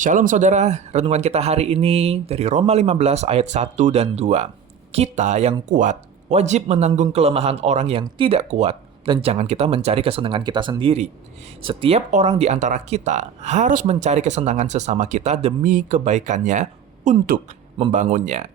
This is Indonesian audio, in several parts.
Shalom saudara, renungan kita hari ini dari Roma 15 ayat 1 dan 2. Kita yang kuat wajib menanggung kelemahan orang yang tidak kuat dan jangan kita mencari kesenangan kita sendiri. Setiap orang di antara kita harus mencari kesenangan sesama kita demi kebaikannya untuk membangunnya.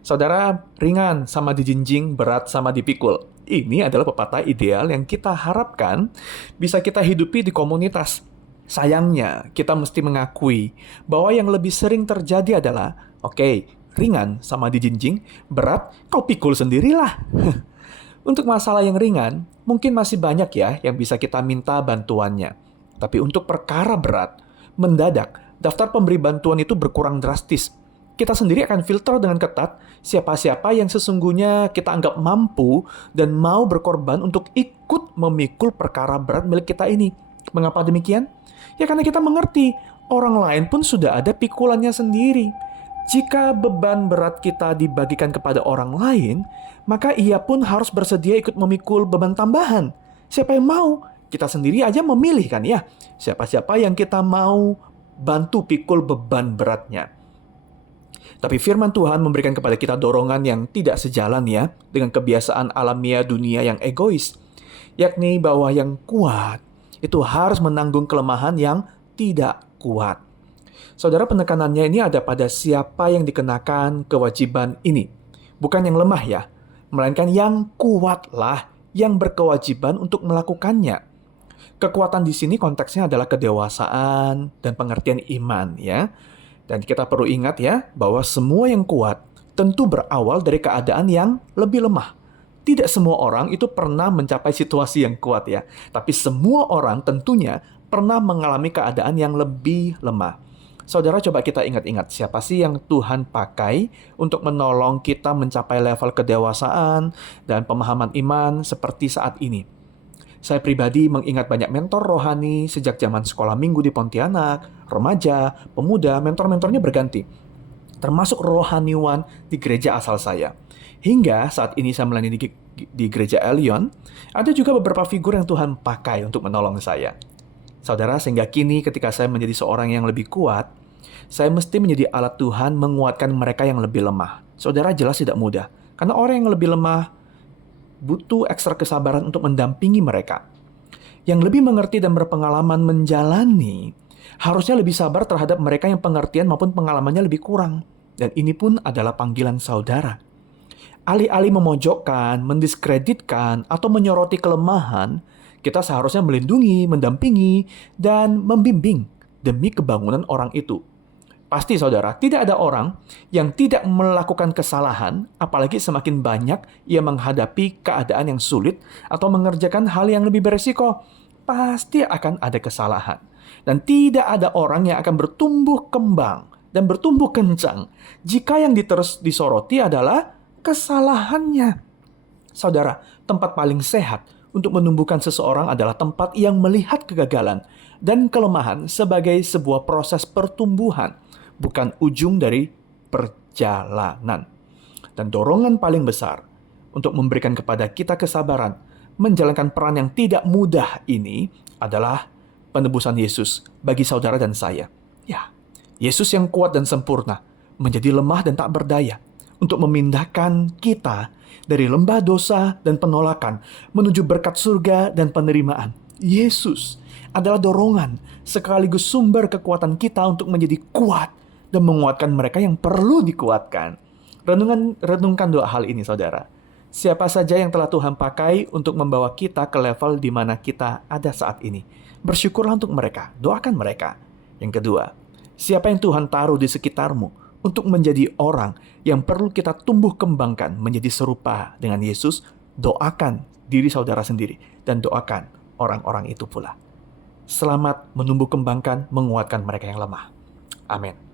Saudara, ringan sama dijinjing, berat sama dipikul. Ini adalah pepatah ideal yang kita harapkan bisa kita hidupi di komunitas. Sayangnya, kita mesti mengakui bahwa yang lebih sering terjadi adalah, oke, ringan sama dijinjing, berat kau pikul sendirilah. Untuk masalah yang ringan, mungkin masih banyak ya yang bisa kita minta bantuannya. Tapi untuk perkara berat, mendadak, daftar pemberi bantuan itu berkurang drastis. Kita sendiri akan filter dengan ketat siapa-siapa yang sesungguhnya kita anggap mampu dan mau berkorban untuk ikut memikul perkara berat milik kita ini. Mengapa demikian? Ya karena kita mengerti, orang lain pun sudah ada pikulannya sendiri. Jika beban berat kita dibagikan kepada orang lain, maka ia pun harus bersedia ikut memikul beban tambahan. Siapa yang mau? Kita sendiri aja memilih kan ya. Siapa-siapa yang kita mau bantu pikul beban beratnya. Tapi firman Tuhan memberikan kepada kita dorongan yang tidak sejalan ya dengan kebiasaan alamiah dunia yang egois. Yakni bahwa yang kuat itu harus menanggung kelemahan yang tidak kuat. Saudara, penekanannya ini ada pada siapa yang dikenakan kewajiban ini. Bukan yang lemah ya, melainkan yang kuatlah yang berkewajiban untuk melakukannya. Kekuatan di sini konteksnya adalah kedewasaan dan pengertian iman ya. Dan kita perlu ingat ya, bahwa semua yang kuat tentu berawal dari keadaan yang lebih lemah. Tidak semua orang itu pernah mencapai situasi yang kuat ya. Tapi semua orang tentunya pernah mengalami keadaan yang lebih lemah. Saudara, coba kita ingat-ingat siapa sih yang Tuhan pakai untuk menolong kita mencapai level kedewasaan dan pemahaman iman seperti saat ini. Saya pribadi mengingat banyak mentor rohani sejak zaman sekolah minggu di Pontianak, remaja, pemuda, mentor-mentornya berganti. Termasuk rohaniwan di gereja asal saya. Hingga saat ini saya melayani di gereja Elion, ada juga beberapa figur yang Tuhan pakai untuk menolong saya. Saudara, sehingga kini ketika saya menjadi seorang yang lebih kuat, saya mesti menjadi alat Tuhan menguatkan mereka yang lebih lemah. Saudara, jelas tidak mudah, karena orang yang lebih lemah butuh ekstra kesabaran untuk mendampingi mereka. Yang lebih mengerti dan berpengalaman menjalani, harusnya lebih sabar terhadap mereka yang pengertian maupun pengalamannya lebih kurang. Dan ini pun adalah panggilan saudara. Alih-alih memojokkan, mendiskreditkan, atau menyoroti kelemahan, kita seharusnya melindungi, mendampingi, dan membimbing demi kebangunan orang itu. Pasti saudara, tidak ada orang yang tidak melakukan kesalahan, apalagi semakin banyak ia menghadapi keadaan yang sulit atau mengerjakan hal yang lebih beresiko. Pasti akan ada kesalahan. Dan tidak ada orang yang akan bertumbuh kembang dan bertumbuh kencang jika yang terus disoroti adalah kesalahannya. Saudara, tempat paling sehat untuk menumbuhkan seseorang adalah tempat yang melihat kegagalan dan kelemahan sebagai sebuah proses pertumbuhan, bukan ujung dari perjalanan. Dan dorongan paling besar untuk memberikan kepada kita kesabaran menjalankan peran yang tidak mudah ini adalah penebusan Yesus bagi saudara dan saya. Ya, Yesus yang kuat dan sempurna menjadi lemah dan tak berdaya untuk memindahkan kita dari lembah dosa dan penolakan menuju berkat surga dan penerimaan. Yesus adalah dorongan sekaligus sumber kekuatan kita untuk menjadi kuat dan menguatkan mereka yang perlu dikuatkan. Renungkan dua hal ini, saudara. Siapa saja yang telah Tuhan pakai untuk membawa kita ke level di mana kita ada saat ini. Bersyukurlah untuk mereka, doakan mereka. Yang kedua, siapa yang Tuhan taruh di sekitarmu untuk menjadi orang yang perlu kita tumbuh kembangkan menjadi serupa dengan Yesus, doakan diri saudara sendiri dan doakan orang-orang itu pula. Selamat menumbuh kembangkan, menguatkan mereka yang lemah. Amin.